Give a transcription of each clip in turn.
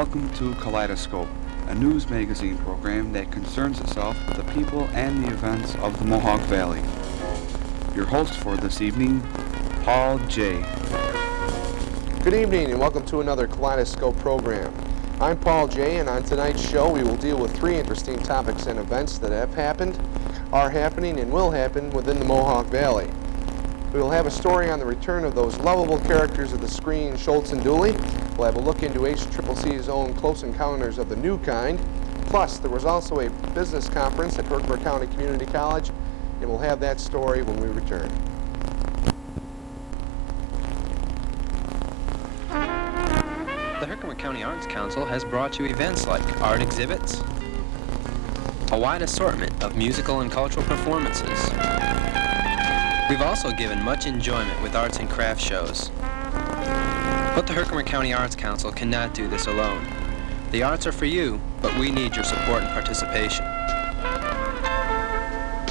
Welcome to Kaleidoscope, a news magazine program that concerns itself with the people and the events of the Mohawk Valley. Your host for this evening, Paul J. Good evening and welcome to another Kaleidoscope program. I'm Paul J, and on tonight's show we will deal with three interesting topics and events that have happened, are happening, and will happen within the Mohawk Valley. We will have a story on the return of those lovable characters of the screen, Schultz and Dooley. We'll have a look into HCCC's own Close Encounters of the New Kind. Plus, there was also a business conference at Herkimer County Community College, and we'll have that story when we return. The Herkimer County Arts Council has brought you events like art exhibits, a wide assortment of musical and cultural performances. We've also given much enjoyment with arts and craft shows. But the Herkimer County Arts Council cannot do this alone. The arts are for you, but we need your support and participation.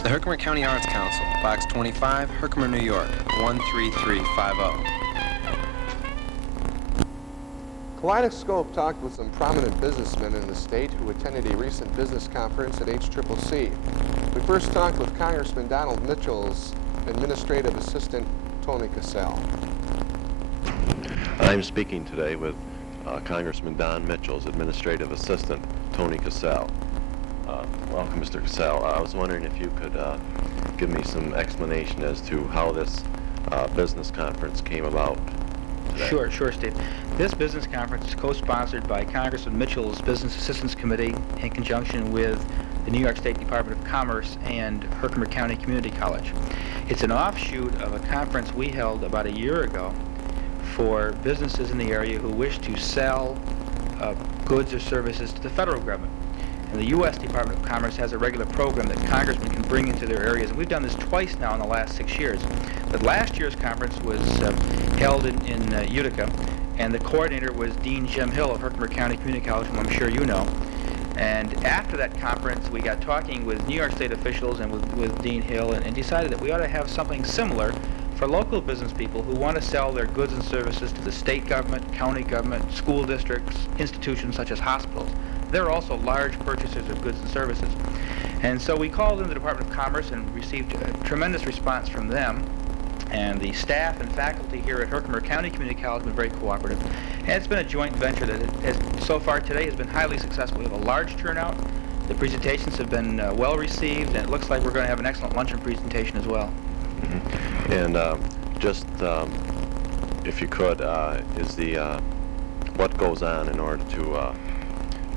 The Herkimer County Arts Council, Box 25, Herkimer, New York, 13350. Kaleidoscope talked with some prominent businessmen in the state who attended a recent business conference at HCCC. We first talked with Congressman Donald Mitchell's Administrative Assistant Tony Cassell. I'm speaking today with Congressman Don Mitchell's Administrative Assistant Tony Cassell. Welcome, Mr. Cassell. I was wondering if you could give me some explanation as to how this business conference came about today. Sure, Steve. This business conference is co-sponsored by Congressman Mitchell's Business Assistance Committee in conjunction with the New York State Department of Commerce and Herkimer County Community College. It's an offshoot of a conference we held about a year ago for businesses in the area who wish to sell goods or services to the federal government. And the U.S. Department of Commerce has a regular program that congressmen can bring into their areas, and we've done this twice now in the last 6 years. But last year's conference was held in Utica, and the coordinator was Dean Jim Hill of Herkimer County Community College, whom I'm sure you know. And after that conference, we got talking with New York State officials and with Dean Hill, and decided that we ought to have something similar for local business people who want to sell their goods and services to the state government, county government, school districts, institutions such as hospitals. They're also large purchasers of goods and services. And so we called in the Department of Commerce and received a tremendous response from them. And the staff and faculty here at Herkimer County Community College have been very cooperative. And it's been a joint venture that has, so far today, has been highly successful. We have a large turnout. The presentations have been well received, and it looks like we're going to have an excellent luncheon presentation as well. Mm-hmm. And just if you could, is the what goes on in order to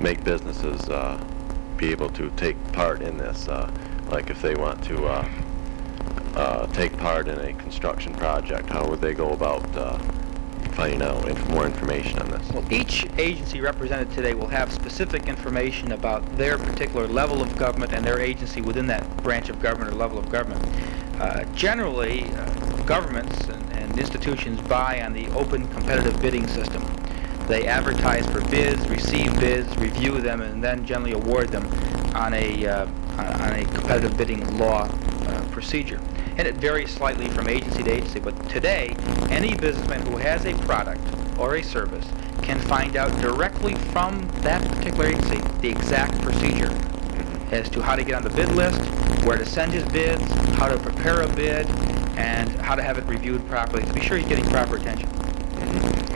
make businesses be able to take part in this, like if they want to take part in a construction project, how would they go about finding out more information on this? Well, each agency represented today will have specific information about their particular level of government and their agency within that branch of government or level of government. Generally, governments and institutions buy on the open competitive bidding system. They advertise for bids, receive bids, review them, and then generally award them on a competitive bidding law procedure. And it varies slightly from agency to agency, but today, any businessman who has a product or a service can find out directly from that particular agency the exact procedure as to how to get on the bid list, where to send his bids, how to prepare a bid, and how to have it reviewed properly to be sure he's getting proper attention.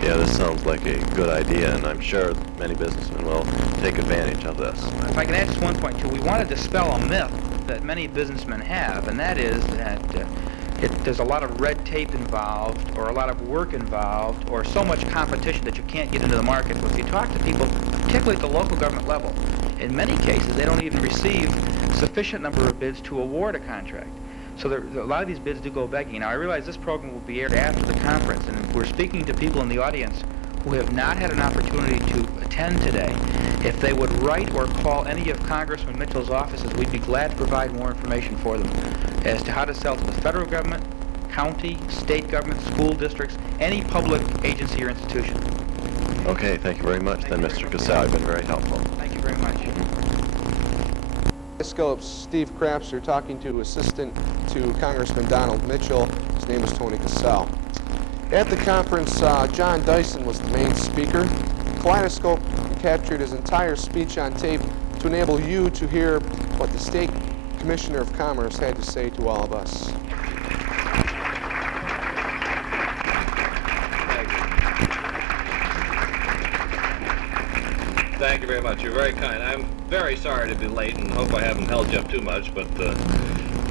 Yeah, this sounds like a good idea, and I'm sure many businessmen will take advantage of this. If I can add just one point, too, we want to dispel a myth that many businessmen have, and that is that there's a lot of red tape involved, or a lot of work involved, or so much competition that you can't get into the market. But if you talk to people, particularly at the local government level, in many cases they don't even receive sufficient number of bids to award a contract. So a lot of these bids do go begging. Now, I realize this program will be aired after the conference, and we're speaking to people in the audience who have not had an opportunity to attend today. If they would write or call any of Congressman Mitchell's offices, we'd be glad to provide more information for them as to how to sell to the federal government, county, state government, school districts, any public agency or institution. Okay, thank you very much. Then, Mr. Cassell, you've been very helpful. Thank you very much. Kaleidoscope's Steve Crapster talking to Assistant to Congressman Donald Mitchell. His name is Tony Cassell. At the conference, John Dyson was the main speaker. Kaleidoscope captured his entire speech on tape to enable you to hear what the State Commissioner of Commerce had to say to all of us. Thank you very much. You're very kind. I'm very sorry to be late and hope I haven't held you up too much, but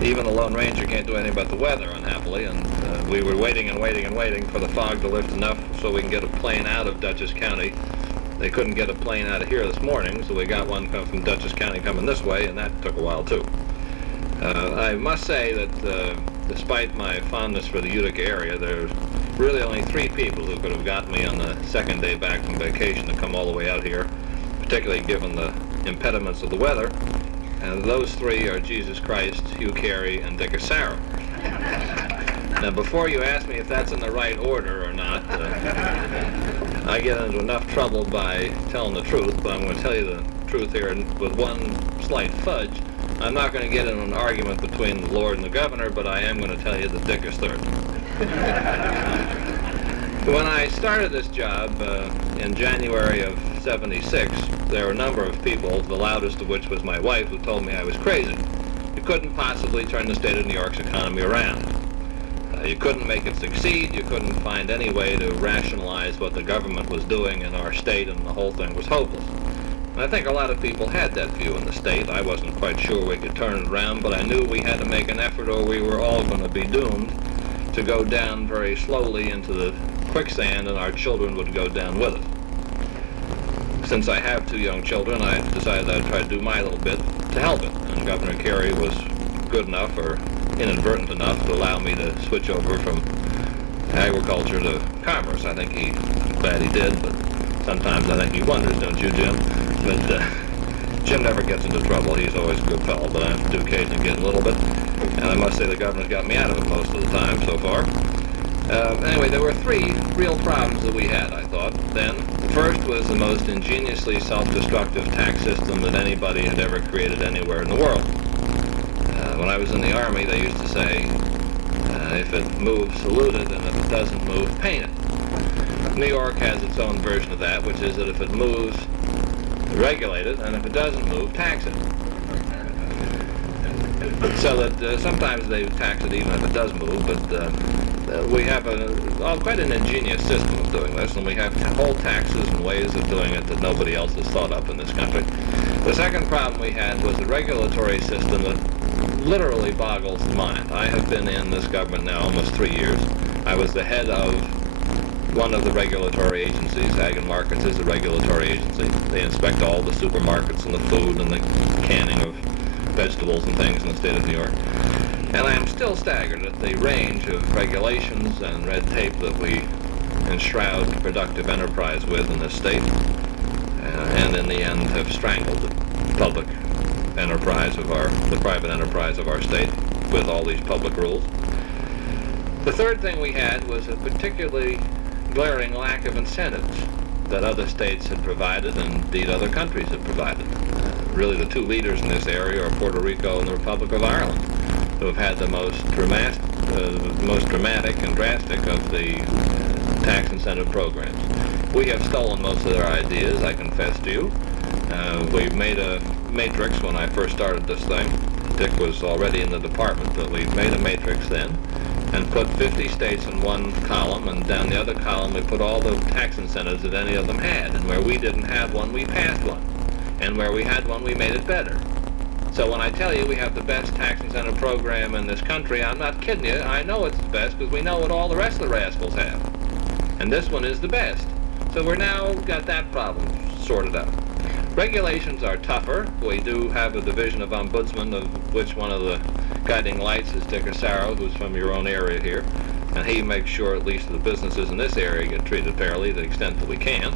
even the Lone Ranger can't do anything about the weather, unhappily, and we were waiting and waiting and waiting for the fog to lift enough so we can get a plane out of Dutchess County. They couldn't get a plane out of here this morning, so we got one from Dutchess County coming this way, and that took a while, too. I must say that despite my fondness for the Utica area, there's really only 3 people who could have gotten me on the second day back from vacation to come all the way out here, particularly given the impediments of the weather. And those 3 are Jesus Christ, Hugh Carey, and Dick Asaro. Now, before you ask me if that's in the right order or not, I get into enough trouble by telling the truth, but I'm going to tell you the truth here with one slight fudge. I'm not going to get in an argument between the Lord and the governor, but I am going to tell you that Dick is third. When I started this job in January of '76, there were a number of people, the loudest of which was my wife, who told me I was crazy. You couldn't possibly turn the state of New York's economy around. You couldn't make it succeed. You couldn't find any way to rationalize what the government was doing in our state, and the whole thing was hopeless. And I think a lot of people had that view in the state. I wasn't quite sure we could turn it around, but I knew we had to make an effort or we were all going to be doomed to go down very slowly into the quicksand, and our children would go down with us. Since I have 2 young children, I decided I'd try to do my little bit to help it. And Governor Carey was good enough, or inadvertent enough, to allow me to switch over from agriculture to commerce. I think I'm glad he did, but sometimes I think he wonders, don't you, Jim? But Jim never gets into trouble. He's always a good fellow, but I do occasionally get a little bit. And I must say the governor's got me out of it most of the time so far. Anyway, there were 3 real problems that we had, I thought, then. The first was the most ingeniously self-destructive tax system that anybody had ever created anywhere in the world. When I was in the Army, they used to say, if it moves, salute it, and if it doesn't move, paint it. New York has its own version of that, which is that if it moves, regulate it, and if it doesn't move, tax it. So that sometimes they tax it even if it does move, but we have quite an ingenious system of doing this, and we have whole taxes and ways of doing it that nobody else has thought up in this country. The second problem we had was a regulatory system that literally boggles the mind. I have been in this government now almost 3 years. I was the head of one of the regulatory agencies. Ag and Markets is a regulatory agency. They inspect all the supermarkets and the food and the canning of vegetables and things in the state of New York. And I am still staggered at the range of regulations and red tape that we enshroud productive enterprise with in this state, and in the end have strangled the public enterprise of the private enterprise of our state with all these public rules. The third thing we had was a particularly glaring lack of incentives that other states had provided, and indeed other countries had provided. Really the 2 leaders in this area are Puerto Rico and the Republic of Ireland, who have had the most dramatic and drastic of the tax incentive programs. We have stolen most of their ideas, I confess to you. We made a matrix when I first started this thing. Dick was already in the department, but we made a matrix then and put 50 states in one column, and down the other column we put all the tax incentives that any of them had. And where we didn't have one, we passed one. And where we had one, we made it better. So when I tell you we have the best tax incentive program in this country, I'm not kidding you. I know it's the best because we know what all the rest of the rascals have. And this one is the best. So we're now got that problem sorted out. Regulations are tougher. We do have a division of ombudsman, of which one of the guiding lights is Dick Asaro, who's from your own area here. And he makes sure at least the businesses in this area get treated fairly to the extent that we can,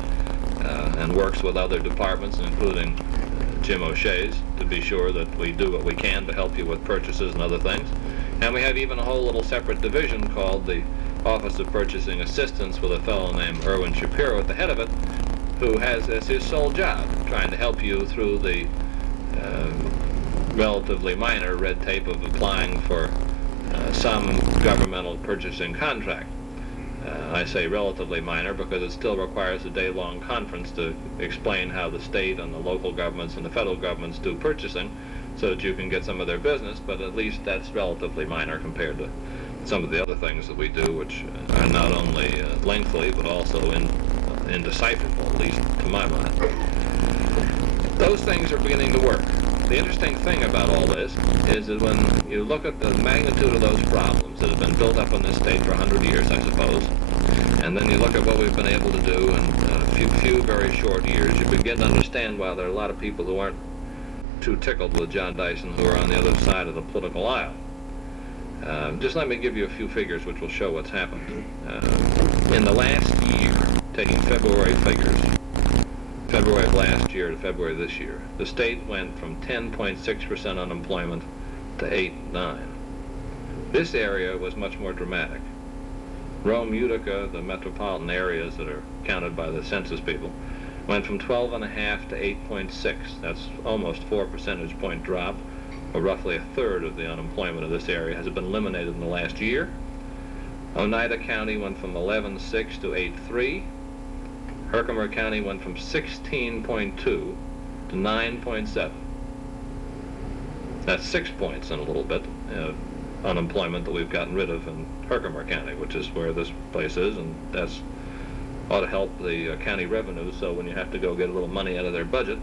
and works with other departments, including Jim O'Shea's, to be sure that we do what we can to help you with purchases and other things. And we have even a whole little separate division called the Office of Purchasing Assistance, with a fellow named Erwin Shapiro at the head of it, who has as his sole job trying to help you through the relatively minor red tape of applying for some governmental purchasing contract. I say relatively minor because it still requires a day-long conference to explain how the state and the local governments and the federal governments do purchasing so that you can get some of their business, but at least that's relatively minor compared to some of the other things that we do, which are not only lengthy but also indecipherable, at least to my mind. Those things are beginning to work. The interesting thing about all this is that when you look at the magnitude of those problems that have been built up in this state for 100 years, I suppose, and then you look at what we've been able to do in a few very short years, you begin to understand why there are a lot of people who aren't too tickled with John Dyson who are on the other side of the political aisle. Just let me give you a few figures which will show what's happened. In the last year, taking February figures, February of last year to February of this year, the state went from 10.6% unemployment to 8.9%. This area was much more dramatic. Rome, Utica, the metropolitan areas that are counted by the census people, went from 12.5 to 8.6. That's almost 4 percentage point drop, or roughly a third of the unemployment of this area has been eliminated in the last year. Oneida County went from 11.6 to 8.3. Herkimer County went from 16.2 to 9.7. That's 6 points in a little bit, unemployment that we've gotten rid of in Herkimer County, which is where this place is, and that's ought to help the county revenue, so when you have to go get a little money out of their budget,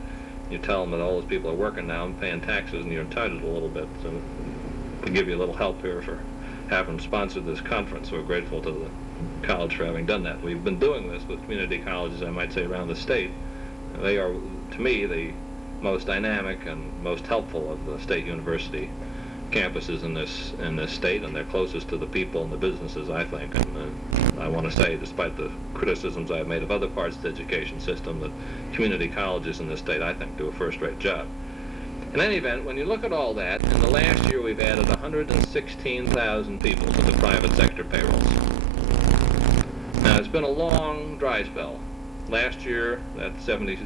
you tell them that all those people are working now and paying taxes and you're entitled a little bit. So to give you a little help here for having sponsored this conference, we're grateful to the college for having done that. We've been doing this with community colleges, I might say, around the state. They are, to me, the most dynamic and most helpful of the state university campuses in this state, and they're closest to the people and the businesses, I think. And I want to say, despite the criticisms I've made of other parts of the education system, that community colleges in this state, I think, do a first-rate job. In any event, when you look at all that, in the last year we've added 116,000 people to the private sector payrolls. Now, it's been a long dry spell. Last year, that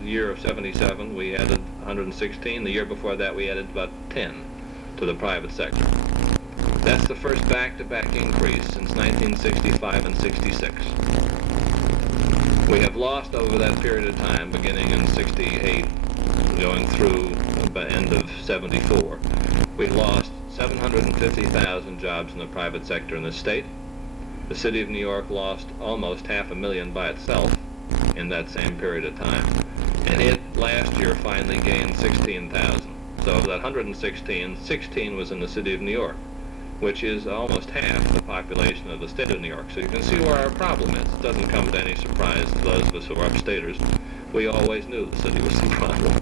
year of 77, we added 116. The year before that, we added about 10 to the private sector. That's the first back-to-back increase since 1965 and 66. We have lost over that period of time, beginning in 68, going through the end of 74. We've lost 750,000 jobs in the private sector in the state. The city of New York lost almost 500,000 by itself in that same period of time. And it, last year, finally gained 16,000. So of that 116, 16 was in the city of New York, which is almost half the population of the state of New York. So you can see where our problem is. It doesn't come to any surprise to those of us who are upstaters. We always knew the city was the problem.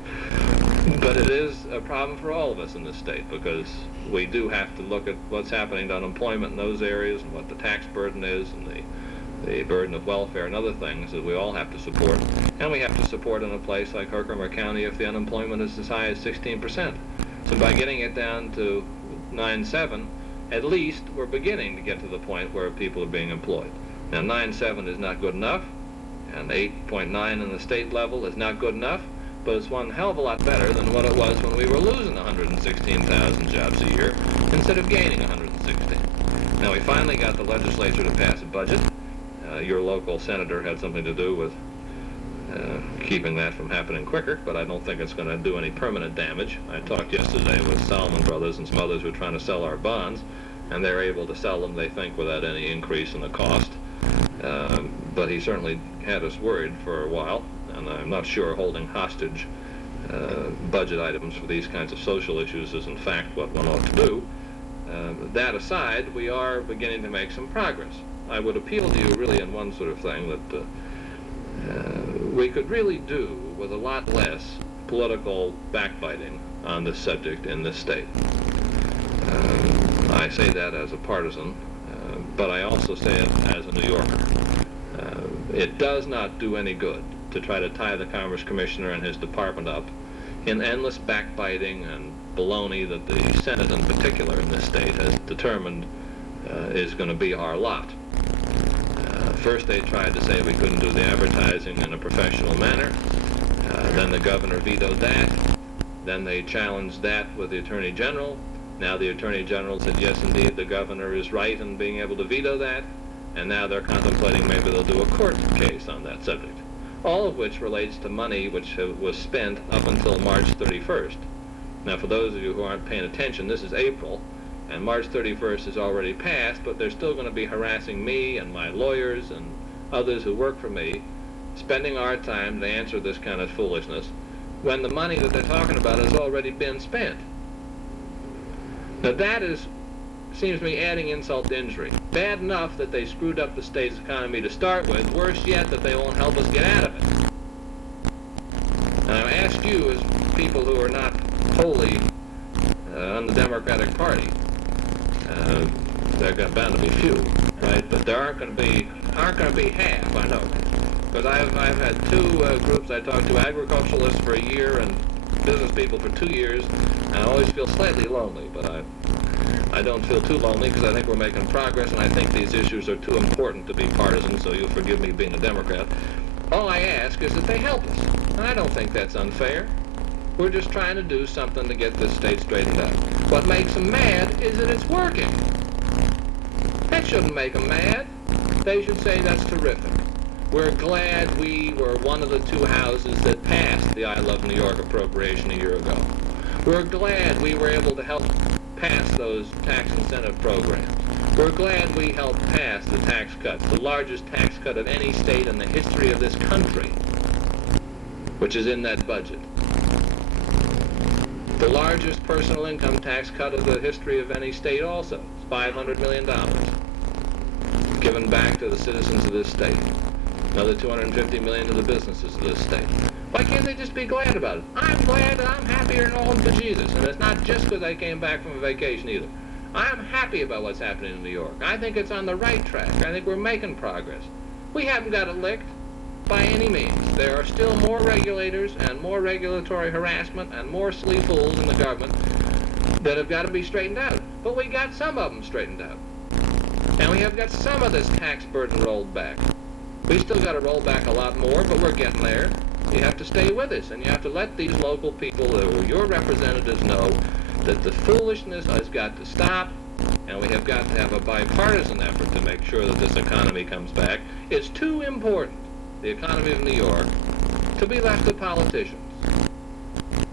But it is a problem for all of us in this state, because we do have to look at what's happening to unemployment in those areas and what the tax burden is and the burden of welfare and other things that we all have to support. And we have to support in a place like Herkimer County if the unemployment is as high as 16%. So by getting it down to 9.7, at least we're beginning to get to the point where people are being employed. Now 9.7 is not good enough, and 8.9 in the state level is not good enough, but it's one hell of a lot better than what it was when we were losing 116,000 jobs a year instead of gaining 116. Now we finally got the legislature to pass a budget. Your local senator had something to do with keeping that from happening quicker, but I don't think it's going to do any permanent damage. I talked yesterday with Solomon Brothers and some others who are trying to sell our bonds, and they're able to sell them, they think, without any increase in the cost. But he certainly had us worried for a while, and I'm not sure holding hostage budget items for these kinds of social issues is in fact what one ought to do. That aside, we are beginning to make some progress. I would appeal to you really in one sort of thing that we could really do with a lot less political backbiting on this subject in this state. I say that as a partisan, but I also say it as a New Yorker. It does not do any good to try to tie the Commerce Commissioner and his department up in endless backbiting and baloney that the Senate in particular in this state has determined is going to be our lot. First they tried to say we couldn't do the advertising in a professional manner. Then the governor vetoed that. Then they challenged that with the Attorney General. Now the Attorney General said, yes, indeed, the governor is right in being able to veto that. and now they're contemplating maybe they'll do a court case on that subject. All of which relates to money which was spent up until March 31st. Now, for those of you who aren't paying attention, this is April, and March 31st is already passed, but they're still going to be harassing me and my lawyers and others who work for me, spending our time to answer this kind of foolishness, when the money that they're talking about has already been spent. Now, that seems to me adding insult to injury. Bad enough that they screwed up the state's economy to start with, worse yet that they won't help us get out of it. And I ask you, as people who are not wholly on the Democratic Party, there are bound to be few, right? But there aren't going to be half, I know. Because I've had two groups. I talked to agriculturalists for a year and business people for 2 years, and I always feel slightly lonely, but I don't feel too lonely because I think we're making progress, and I think these issues are too important to be partisan, so you'll forgive me being a Democrat. All I ask is that they help us, and I don't think that's unfair. We're just trying to do something to get this state straightened out. What makes them mad is that it's working. That shouldn't make them mad. They should say that's terrific. We're glad we were one of the two houses that passed the I Love New York appropriation a year ago. We're glad we were able to help pass those tax incentive programs. We're glad we helped pass the tax cut, the largest tax cut of any state in the history of this country, which is in that budget. The largest personal income tax cut of the history of any state also. It's $500 million given back to the citizens of this state. Another $250 million to the businesses of this state. Why can't they just be glad about it? I'm glad and I'm happier than all to Jesus. And it's not just because I came back from a vacation either. I'm happy about what's happening in New York. I think it's on the right track. I think we're making progress. We haven't got it licked by any means. There are still more regulators and more regulatory harassment and more silly fools in the government that have got to be straightened out. But we got some of them straightened out. And we have got some of this tax burden rolled back. We still got to roll back a lot more, but we're getting there. You have to stay with us, and you have to let these local people, who are your representatives, know that the foolishness has got to stop, and we have got to have a bipartisan effort to make sure that this economy comes back. It's too important, the economy of New York, to be left to politicians.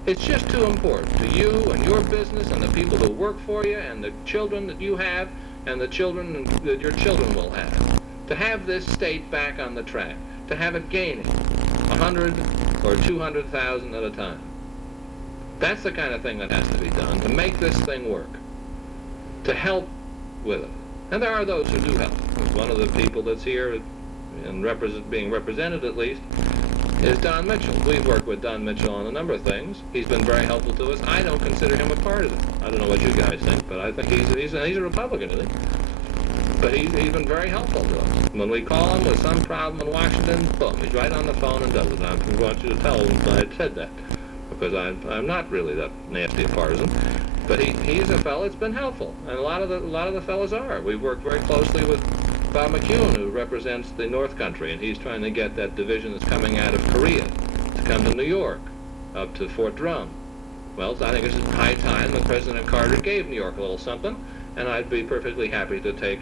It's just too important to you and your business and the people who work for you and the children that you have and the children that your children will have this state back on the track, to have it gaining 100 or 200,000 at a time. That's the kind of thing that has to be done to make this thing work, to help with it. And there are those who do help. One of the people that's here and being represented at least is Don Mitchell. We've worked with Don Mitchell on a number of things. He's been very helpful to us. I don't consider him a partisan. I don't know what you guys think, but I think he's a Republican, isn't he? But he's been very helpful to us. When we call him with some problem in Washington, boom, he's right on the phone and does it. I want you to tell him that I said that, because I'm not really that nasty a partisan. But he's a fellow that's been helpful, and a lot of the fellows are. We've worked very closely with Bob McCune, who represents the North Country, and he's trying to get that division that's coming out of Korea to come to New York, up to Fort Drum. Well, I think it's high time that President Carter gave New York a little something, and I'd be perfectly happy to take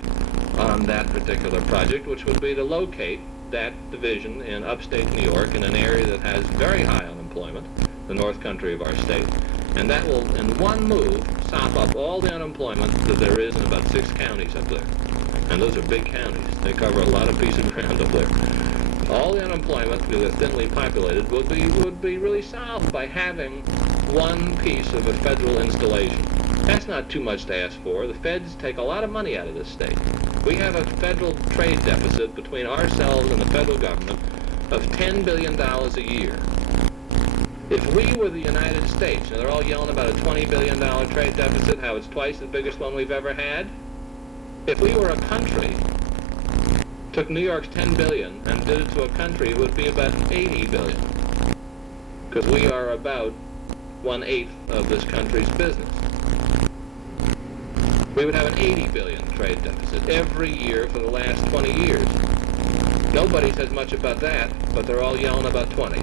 on that particular project, which would be to locate that division in upstate New York in an area that has very high unemployment, the North Country of our state, and that will, in one move, sop up all the unemployment that there is in about 6 counties up there. And those are big counties. They cover a lot of pieces of ground up there. All the unemployment, because they're thinly populated, would be really solved by having one piece of a federal installation. That's not too much to ask for. The feds take a lot of money out of this state. We have a federal trade deficit between ourselves and the federal government of $10 billion a year. If we were the United States, and they're all yelling about a $20 billion trade deficit, how it's twice the biggest one we've ever had, if we were a country, took New York's $10 billion and did it to a country, it would be about $80 billion. Because we are about 1/8 of this country's business. We would have an $80 billion trade deficit every year for the last 20 years. Nobody says much about that, but they're all yelling about 20.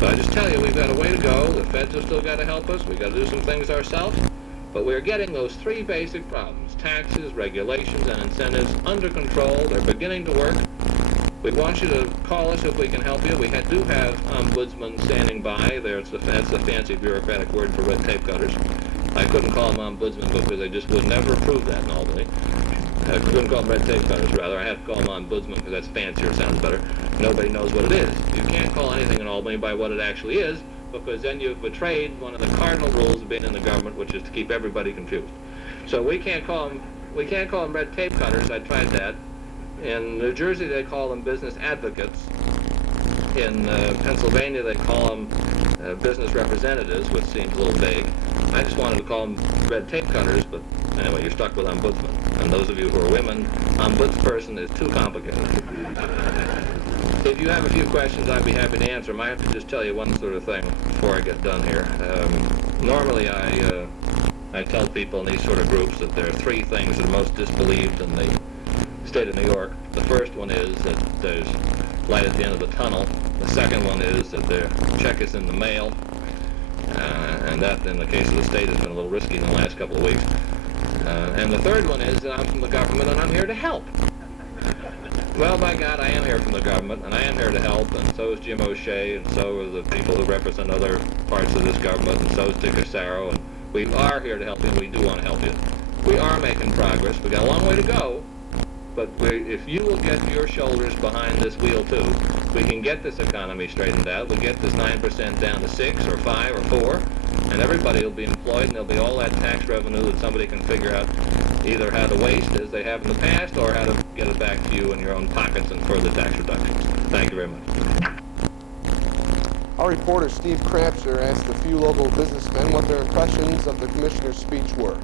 So I just tell you, we've got a way to go. The feds have still got to help us. We've got to do some things ourselves. But we're getting those three basic problems, taxes, regulations, and incentives, under control. They're beginning to work. We want you to call us if we can help you. We do have ombudsmen standing by. That's a fancy bureaucratic word for red tape cutters. I couldn't call them ombudsmen because they just would never approve that in Albany. I couldn't call them red tape cutters, rather. I have to call them ombudsman because that's fancier, sounds better. Nobody knows what it is. You can't call anything in Albany by what it actually is, because then you've betrayed one of the cardinal rules of being in the government, which is to keep everybody confused. So we can't call them red tape cutters. I tried that. In New Jersey, they call them business advocates. In Pennsylvania, they call them business representatives, which seems a little vague. I just wanted to call them red tape cutters, but anyway, you're stuck with ombudsman. And those of you who are women, ombudsperson is too complicated. If you have a few questions, I'd be happy to answer them. I have to just tell you one sort of thing before I get done here. Normally, I tell people in these sort of groups that there are three things that are most disbelieved in the state of New York. The first one is that there's light at the end of the tunnel. The second one is that their check is in the mail. And that, in the case of the state, has been a little risky in the last couple of weeks. And the third one is that I'm from the government and I'm here to help. Well, by God, I am here from the government, and I am here to help, and so is Jim O'Shea, and so are the people who represent other parts of this government, and so is Dick Asaro, and we are here to help you, and we do want to help you. We are making progress. We've got a long way to go, but if you will get your shoulders behind this wheel, too, we can get this economy straightened out. We'll get this 9% down to 6 or 5 or 4, and everybody will be employed, and there'll be all that tax revenue that somebody can figure out either how to waste as they have in the past or how to get it back to you in your own pockets and further tax reductions. Thank you very much. Our reporter Steve Crapster asked a few local businessmen what their impressions of the commissioner's speech were.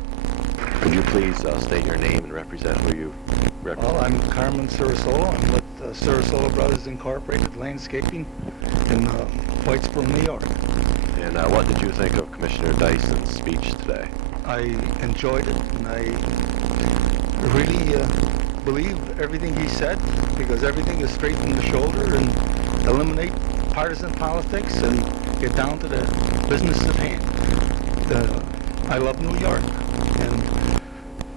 Could you please state your name and represent who you represent? Well, I'm Carmen Sarasola. I'm with Sarasola Brothers Incorporated Landscaping in Whitesboro, New York. And what did you think of Commissioner Dyson's speech today? I enjoyed it, and I really believe everything he said, because everything is straight from the shoulder, and eliminate partisan politics and get down to the business at hand. I love New York, and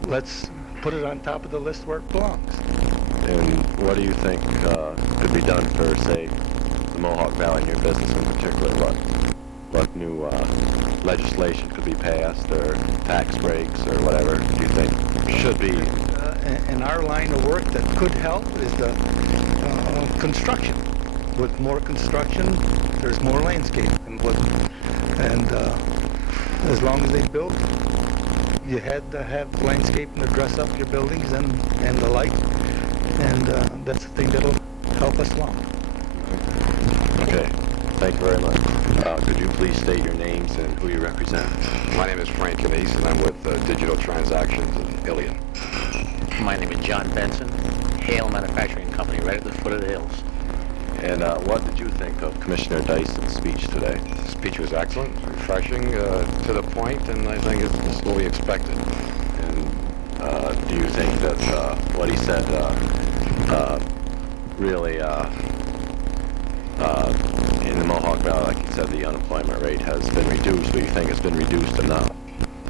let's put it on top of the list where it belongs. And what do you think could be done for, say, the Mohawk Valley and your business in particular? What new legislation could be passed, or tax breaks, or whatever do you think should be? In our line of work that could help is the construction. With more construction, there's more landscape. And as long as they build, you had to have landscaping to dress up your buildings and the like. And that's the thing that'll help us along. Okay. Thank you very much. Could you please state your names and who you represent? My name is Frank Canese, and I'm with Digital Transactions in Ilion. My name is John Benson, Hale Manufacturing Company, right at the foot of the hills. And what did you think of Commissioner Dyson's speech today? The speech was excellent, refreshing, to the point, and I think it's what we expected. And do you think that what he said really in the Mohawk Valley, like you said, the unemployment rate has been reduced, but you think it's been reduced enough?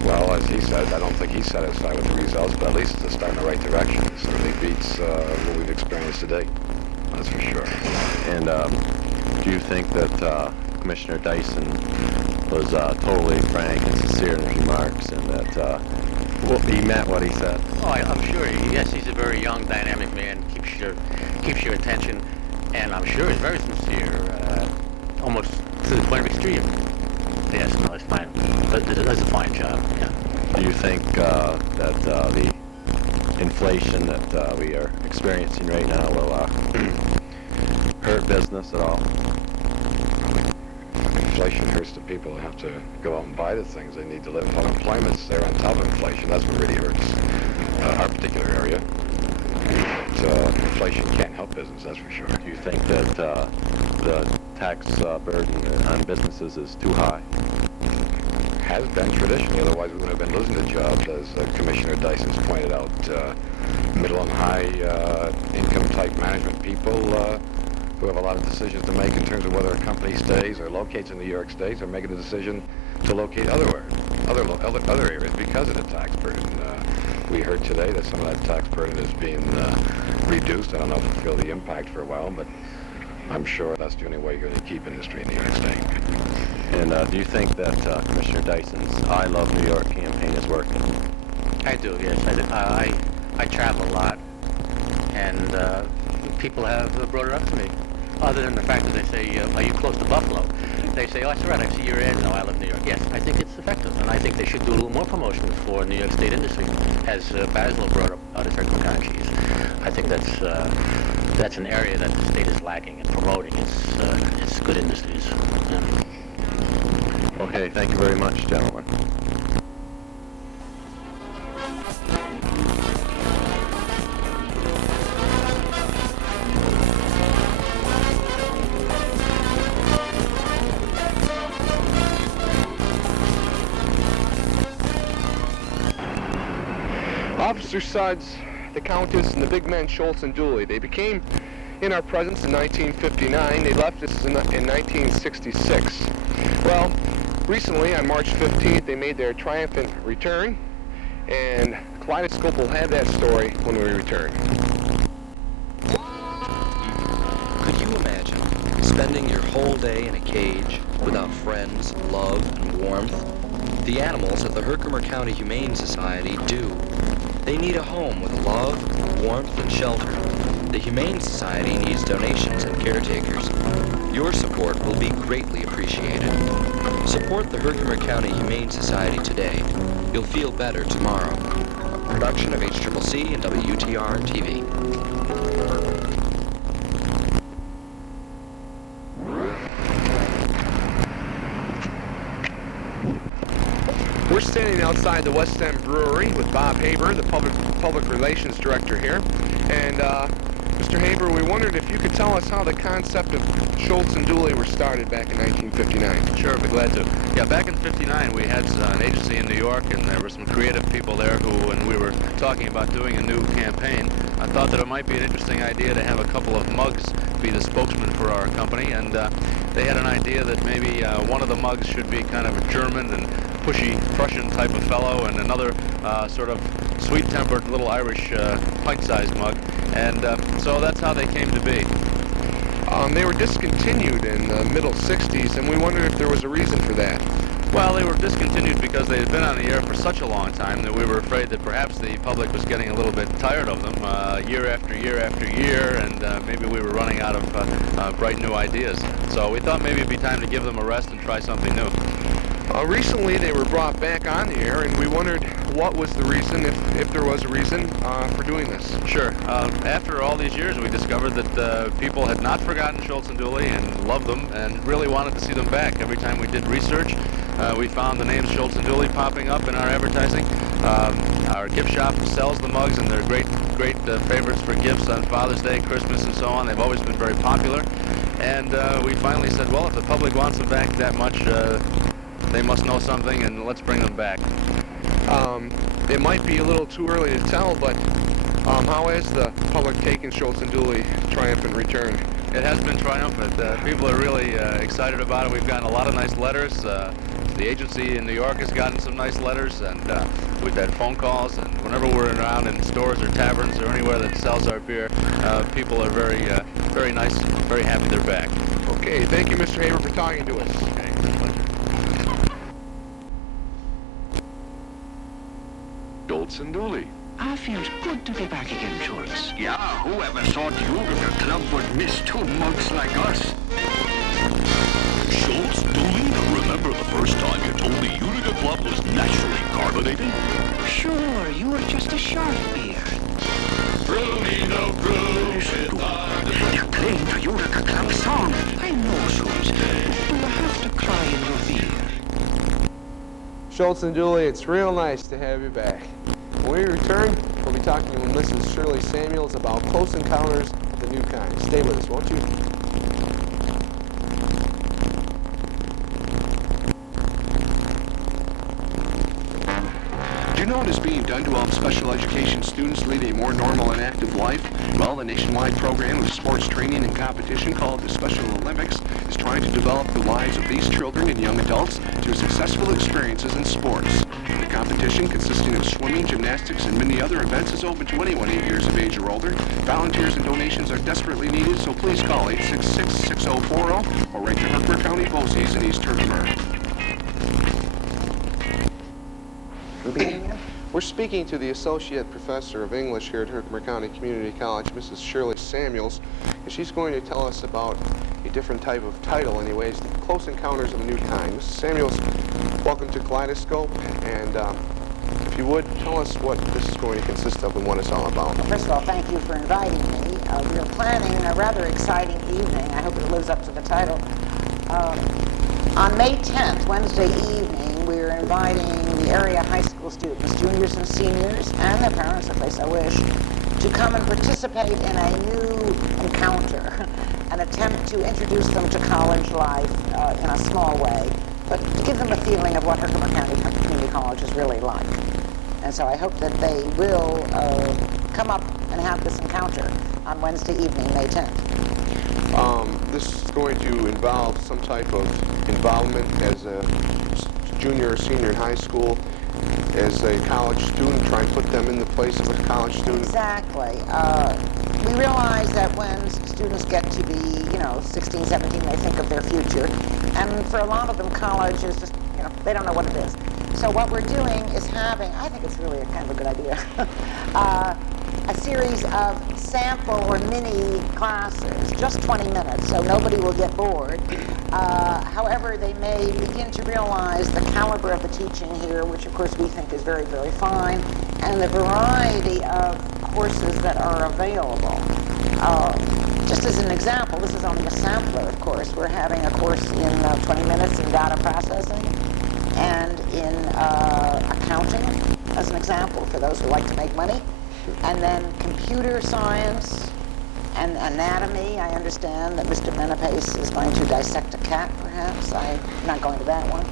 Well, as he said, I don't think he's satisfied with the results, but at least it's a start in the right direction. It certainly beats what we've experienced to date. That's for sure. And do you think that Commissioner Dyson was totally frank and sincere in his remarks, and that he meant what he said? Oh, I'm sure. Yes, he's a very young, dynamic man. Keeps your attention, and I'm sure he's very sincere, almost to the point of extreme. Yes, no, it's fine. But that's a fine job. Yeah. Do you think that the inflation that we are experiencing right now will hurt business at all? Inflation hurts the people who have to go out and buy the things they need to live. Unemployment's there on top of inflation. That's what really hurts our particular area. But, inflation can't help business, that's for sure. Do you think that the tax burden on businesses is too high? Has been traditionally, otherwise we would have been losing the jobs, as Commissioner Dyson's pointed out. Middle and high income type management people who have a lot of decisions to make in terms of whether a company stays or locates in New York State, are making a decision to locate other areas because of the tax burden. We heard today that some of that tax burden is being reduced. I don't know if you feel the impact for a while, but I'm sure that's the only way you're going to keep industry in New York State. And do you think that Commissioner Dyson's I Love New York campaign is working? I do, yes. I travel a lot, and people have brought it up to me. Other than the fact that they say, are you close to Buffalo? They say, oh, that's right, I see your ad, no, I love New York. Yes, I think it's effective, and I think they should do a little more promotion for New York State industry, as Basil brought up out of Herkimer County cheese. I think that's an area that the state is lacking in promoting. It's good industries. Okay, thank you very much, gentlemen. Officer Sudds, the Countess, and the big men Schultz and Dooley, they became in our presence in 1959. They left us in 1966. Well, recently, on March 15th, they made their triumphant return, and Kaleidoscope will have that story when we return. Could you imagine spending your whole day in a cage without friends, love, and warmth? The animals at the Herkimer County Humane Society do. They need a home with love, warmth, and shelter. The Humane Society needs donations and caretakers. Your support will be greatly appreciated. Support the Herkimer County Humane Society today. You'll feel better tomorrow. A production of HCCC and WTR TV. We're standing outside the West End Brewery with Bob Haber, the public relations director here. And Mr. Haber, we wondered if you could tell us how the concept of Schultz and Dooley were started back in 1959. Sure, I'd be glad to. Yeah, back in '59, we had an agency in New York, and there were some creative people there who, when we were talking about doing a new campaign, I thought that it might be an interesting idea to have a couple of mugs be the spokesman for our company, and they had an idea that maybe one of the mugs should be kind of a German and pushy Prussian type of fellow, and another sort of sweet-tempered little Irish pint-sized mug, and so that's how they came to be. They were discontinued in the middle 60s, and we wondered if there was a reason for that. Well, they were discontinued because they had been on the air for such a long time that we were afraid that perhaps the public was getting a little bit tired of them year after year after year, and maybe we were running out of bright new ideas. So we thought maybe it'd be time to give them a rest and try something new. Recently, they were brought back on the air, and we wondered what was the reason, if there was a reason, for doing this. Sure. After all these years, we discovered that people had not forgotten Schultz and Dooley and loved them and really wanted to see them back. Every time we did research, we found the names Schultz and Dooley popping up in our advertising. Our gift shop sells the mugs, and they're great favorites for gifts on Father's Day, Christmas, and so on. They've always been very popular. And we finally said, well, if the public wants them back that much, they must know something, and let's bring them back. It might be a little too early to tell, but how has the public taken Schultz and Dooley triumphant return? It has been triumphant. People are really excited about it. We've gotten a lot of nice letters. The agency in New York has gotten some nice letters, and we've had phone calls, and whenever we're around in stores or taverns or anywhere that sells our beer, people are very nice, very happy they're back. Okay, thank you, Mr. Haber, for talking to us. Okay, my pleasure. Schultz and Dooley. I feels good to be back again, Schultz. Yeah, whoever thought Utica Club would miss two mugs like us? Schultz, Dooley, remember the first time you told me Utica Club was naturally carbonated? Sure, you were just a sharp beer. Fruity no fruit. They're playing the Utica Club song. I know, Schultz, but do you have to cry in your beer? Schultz and Dooley, it's real nice to have you back. When we return, we'll be talking with Mrs. Shirley Samuels about close encounters of the new kind. Stay with us, won't you? Do Did you know what is being done to help special education students lead a more normal and active life? Well, the nationwide program of sports training and competition called the Special Olympics is trying to develop the lives of these children and young adults through successful experiences in sports. The competition, consisting of swimming, gymnastics, and many other events, is open to anyone 8 years of age or older. Volunteers and donations are desperately needed, so please call 866-6040 or write to Herkimer County BOCES in East Herkimer. We're speaking to the Associate Professor of English here at Herkimer County Community College, Mrs. Shirley Samuels, and she's going to tell us about a different type of title, anyways, the Close Encounters of a New Kind. Mrs. Samuels, welcome to Kaleidoscope, and if you would, tell us what this is going to consist of and what it's all about. Well, first of all, thank you for inviting me. We are planning a rather exciting evening. I hope it lives up to the title. On May 10th, Wednesday evening, we're inviting the area high school students, juniors and seniors, and their parents, if they so wish, to come and participate in a new encounter, an attempt to introduce them to college life in a small way, but to give them a feeling of what Herkimer County Community College is really like. And so I hope that they will come up and have this encounter on Wednesday evening, May 10th. This is going to involve some type of involvement as a junior or senior in high school, as a college student, try and put them in the place of a college student. Exactly. We realize that when students get to be, 16, 17, they think of their future. And for a lot of them, college is just, they don't know what it is. So what we're doing is having, I think it's really kind of a good idea, a series of sample or mini classes, just 20 minutes, so nobody will get bored. However, they may begin to realize the caliber of the teaching here, which of course we think is very, very fine, and the variety of courses that are available. Just as an example, this is only a sampler, of course. We're having a course in 20 minutes in data processing and in accounting, as an example, for those who like to make money. And then computer science and anatomy. I understand that Mr. Menapace is going to dissect a cat, perhaps. I'm not going to that one.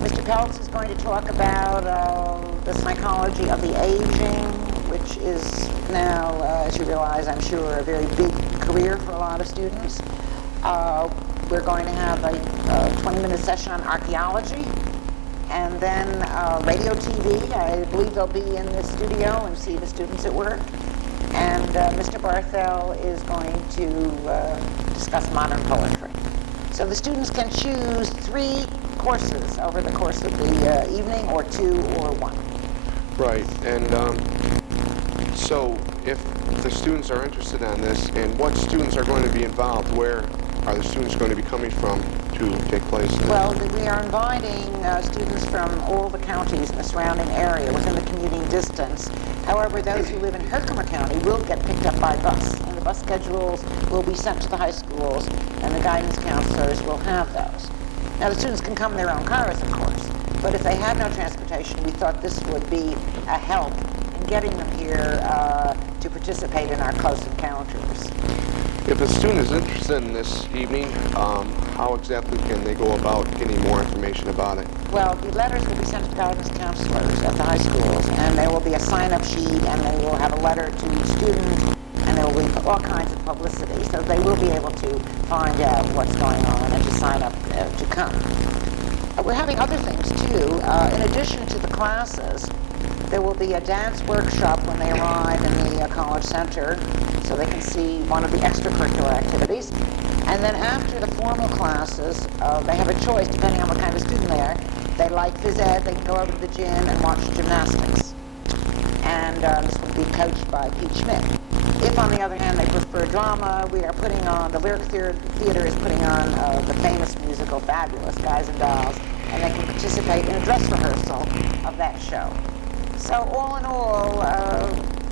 Mr. Peltz is going to talk about the psychology of the aging, which is now, as you realize, I'm sure, a very big career for a lot of students. We're going to have a 20-minute session on archaeology. And then radio TV, I believe they'll be in the studio and see the students at work. And Mr. Barthel is going to discuss modern poetry. So the students can choose 3 courses over the course of the evening, or 2 or 1. Right, and so if the students are interested in this, and what students are going to be involved, where are the students going to be coming from to take place? Well, we are inviting students from all the counties in the surrounding area within the commuting distance. However, those who live in Herkimer County will get picked up by bus, and the bus schedules will be sent to the high schools, and the guidance counselors will have those. Now, the students can come in their own cars, of course, but if they have no transportation, we thought this would be a help in getting them here to participate in our close encounters. If a student is interested in this evening, how exactly can they go about getting more information about it? Well, the letters will be sent to guidance counselors at the high schools, and there will be a sign-up sheet, and they will have a letter to each student, and there will be all kinds of publicity, so they will be able to find out what's going on and to sign up to come. We're having other things, too. In addition to the classes, there will be a dance workshop when they arrive in the college center, so they can see one of the extracurricular activities. And then after the formal classes, they have a choice, depending on what kind of student they are. If they like phys ed, they can go over to the gym and watch gymnastics. And this will be coached by Pete Schmidt. If, on the other hand, they prefer drama, we are putting on, the Lyric Theater is putting on the famous musical Fabulous, Guys and Dolls, and they can participate in a dress rehearsal of that show. So all in all,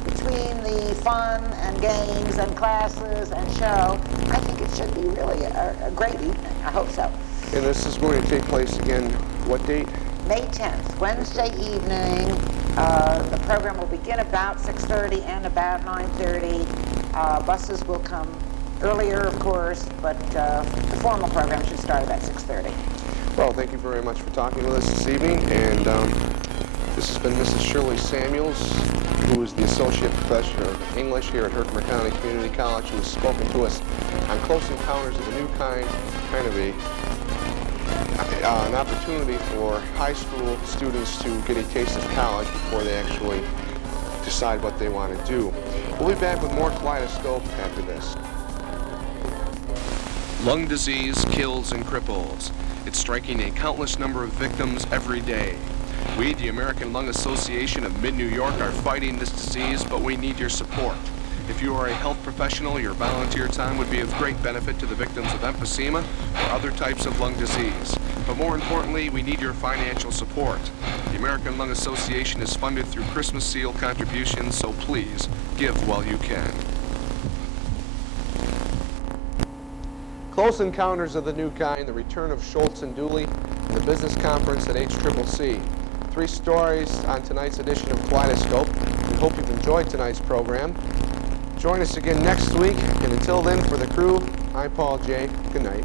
between the fun and games and classes and show, I think it should be really a great evening. I hope so. And this is going to take place again, what date? May 10th, Wednesday evening. The program will begin about 6:30 and about 9:30. Buses will come earlier, of course, but the formal program should start about 6:30. Well, thank you very much for talking with us this evening, and This has been Mrs. Shirley Samuels, who is the Associate Professor of English here at Herkimer County Community College, who has spoken to us on Close Encounters of a New Kind of an opportunity for high school students to get a taste of college before they actually decide what they want to do. We'll be back with more Kaleidoscope after this. Lung disease kills and cripples. It's striking a countless number of victims every day. We, the American Lung Association of Mid-New York, are fighting this disease, but we need your support. If you are a health professional, your volunteer time would be of great benefit to the victims of emphysema or other types of lung disease. But more importantly, we need your financial support. The American Lung Association is funded through Christmas seal contributions, so please, give while you can. Close Encounters of the New Kind, the return of Schultz and Dooley, and the business conference at HCCC. 3 stories on tonight's edition of Kaleidoscope. We hope you've enjoyed tonight's program. Join us again next week, and until then, for the crew, I'm Paul J. Good night.